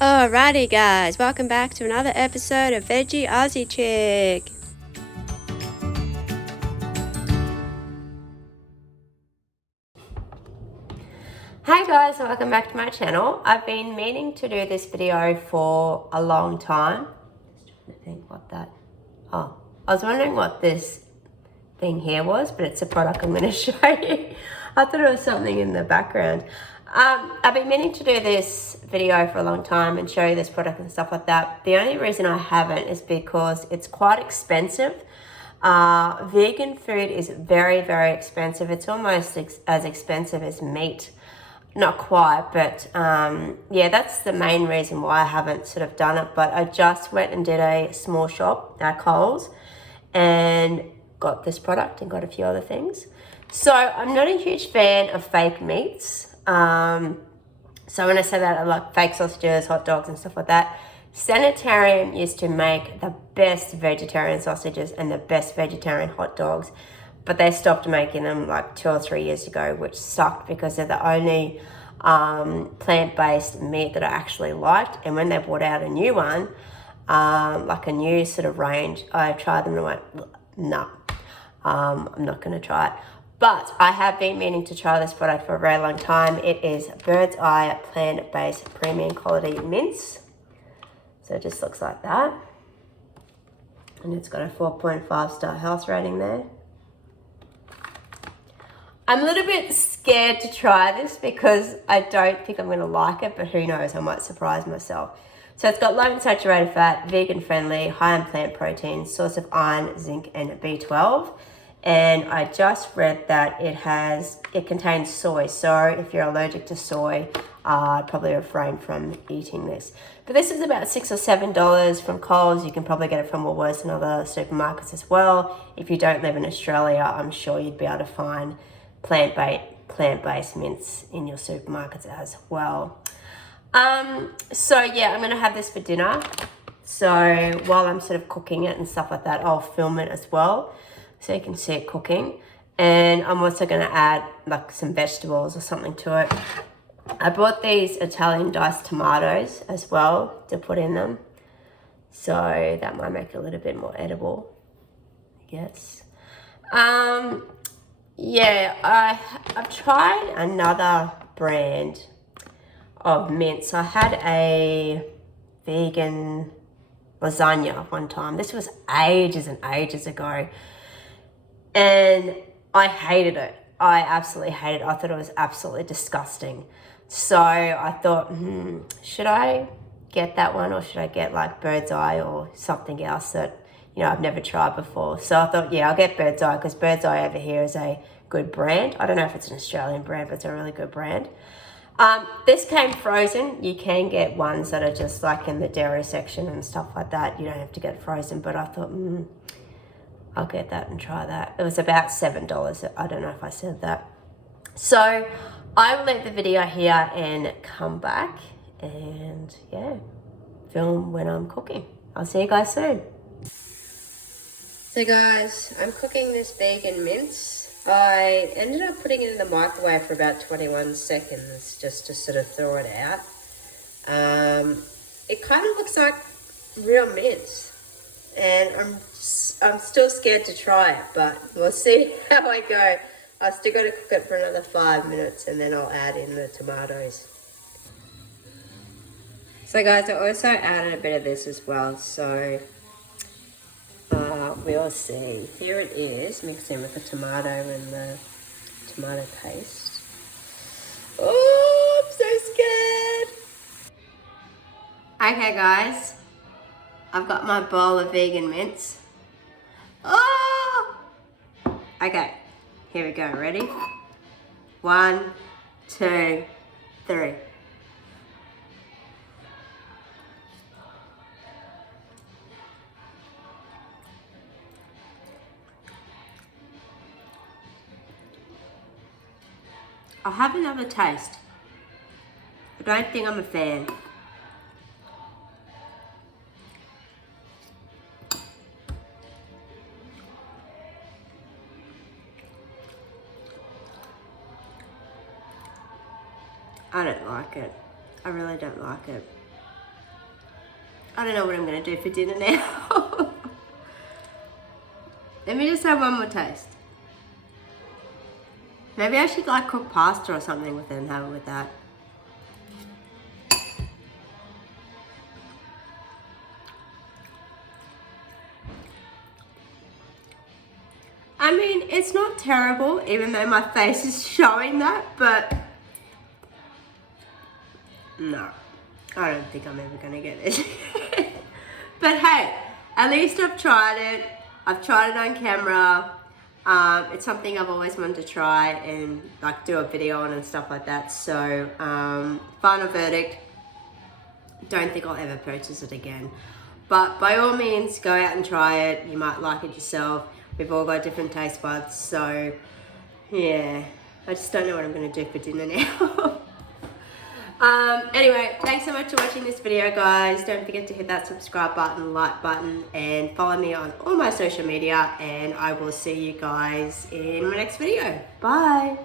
Alrighty guys, welcome back to another episode of Veggie Aussie Chick. Hey guys, welcome back to my channel. I've been meaning to do this video for a long time. Just trying to think what that... Oh, I was wondering what this thing here was, but it's a product I'm going to show you. I thought it was something in the background. I've been meaning to do this video for a long time and show you this product and stuff like that. The only reason I haven't is because it's quite expensive. Vegan food is very, very expensive. It's almost as expensive as meat. Not quite, but yeah, that's the main reason why I haven't sort of done it. But I just went and did a small shop at Coles and got this product and got a few other things. So I'm not a huge fan of fake meats. So when I say that, I like fake sausages, hot dogs and stuff like that. Sanitarium used to make the best vegetarian sausages and the best vegetarian hot dogs, but they stopped making them like 2 or 3 years ago, which sucked because they're the only plant-based meat that I actually liked. And when they brought out a new one, like a new sort of range, I tried them and I went, no, I'm not going to try it. But I have been meaning to try this product for a very long time. It is Birds Eye plant-based premium quality mince. So it just looks like that. And it's got a 4.5 star health rating there. I'm a little bit scared to try this because I don't think I'm going to like it, but who knows, I might surprise myself. So it's got low in saturated fat, vegan friendly, high in plant protein, source of iron, zinc and B12. And I just read that it contains soy. So if you're allergic to soy, I'd probably refrain from eating this. But this is about $6 or $7 from Coles. You can probably get it from Woolworths and other supermarkets as well. If you don't live in Australia, I'm sure you'd be able to find plant-based mince in your supermarkets as well. So yeah, I'm gonna have this for dinner. So while I'm sort of cooking it and stuff like that, I'll film it as well, so you can see it cooking. And I'm also gonna add like some vegetables or something to it. I bought these Italian diced tomatoes as well to put in them. So that might make it a little bit more edible, I guess. Yeah, I've tried another brand of mince. I had a vegan lasagna one time. This was ages and ages ago. And I hated it. I absolutely hated it. I thought it was absolutely disgusting. So I thought, should I get that one or should I get like Birds Eye or something else that, you know, I've never tried before. So I thought, yeah, I'll get Birds Eye because Birds Eye over here is a good brand. I don't know if it's an Australian brand, but it's a really good brand. This came frozen. You can get ones that are just like in the dairy section and stuff like that. You don't have to get frozen, but I thought, I'll get that and try that. It was about $7. I don't know if I said that. So I will leave the video here and come back and yeah, film when I'm cooking. I'll see you guys soon. So guys, I'm cooking this vegan mince. I ended up putting it in the microwave for about 21 seconds just to sort of throw it out. It kind of looks like real mince, and I'm still scared to try it, but we'll see how I go. I've still got to cook it for another 5 minutes and then I'll add in the tomatoes. So guys, I also added a bit of this as well, so we'll see. Here it is, mixed in with the tomato and the tomato paste. Oh, I'm so scared. Okay guys, I've got my bowl of vegan mince. Oh! Okay, here we go, ready? 1, 2, 3. I'll have another taste. I don't think I'm a fan. I don't like it. I really don't like it. I don't know what I'm gonna do for dinner now. Let me just have one more taste. Maybe I should like cook pasta or something with it and have it with that. I mean, it's not terrible, even though my face is showing that, but no, I don't think I'm ever gonna get it. But hey, at least I've tried it. I've tried it on camera. It's something I've always wanted to try and like do a video on and stuff like that. So, final verdict, don't think I'll ever purchase it again. But by all means, go out and try it. You might like it yourself. We've all got different taste buds, so yeah, I just don't know what I'm going to do for dinner now. Anyway, thanks so much for watching this video, guys. Don't forget to hit that subscribe button, like button, and follow me on all my social media, and I will see you guys in my next video. Bye!